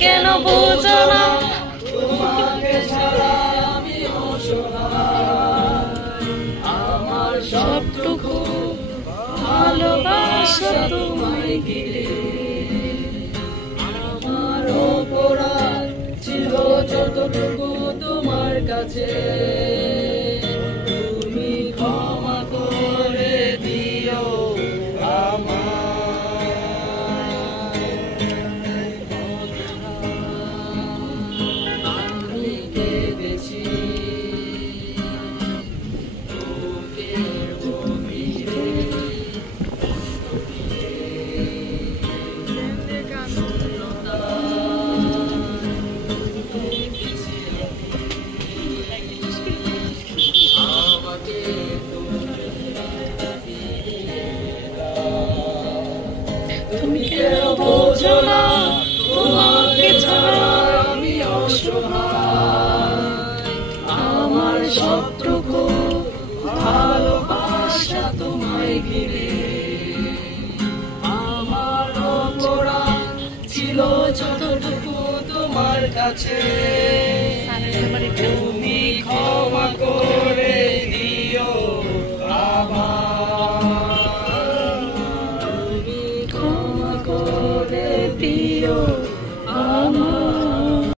কেন বোঝো না তোমাকে ছাড়া আমি অসহায়। আমার সবটুকু ভালোবাসা তোমায় ঘিরে। আমার অপরাধ ছিল যতটুকু তোমার কাছে, তুমি ক্ষমা করে দিও আমি কেঁদেছি বুকের গভীরে। আমাকে তুমি কেন বোঝো না তোমাকে ছাড়া আমি অসহায়। আমার সবটুকু ভালোবাসা তোমায় ঘিরে। আমার অপরাধ ছিল যতটুকু তোমার কাছে,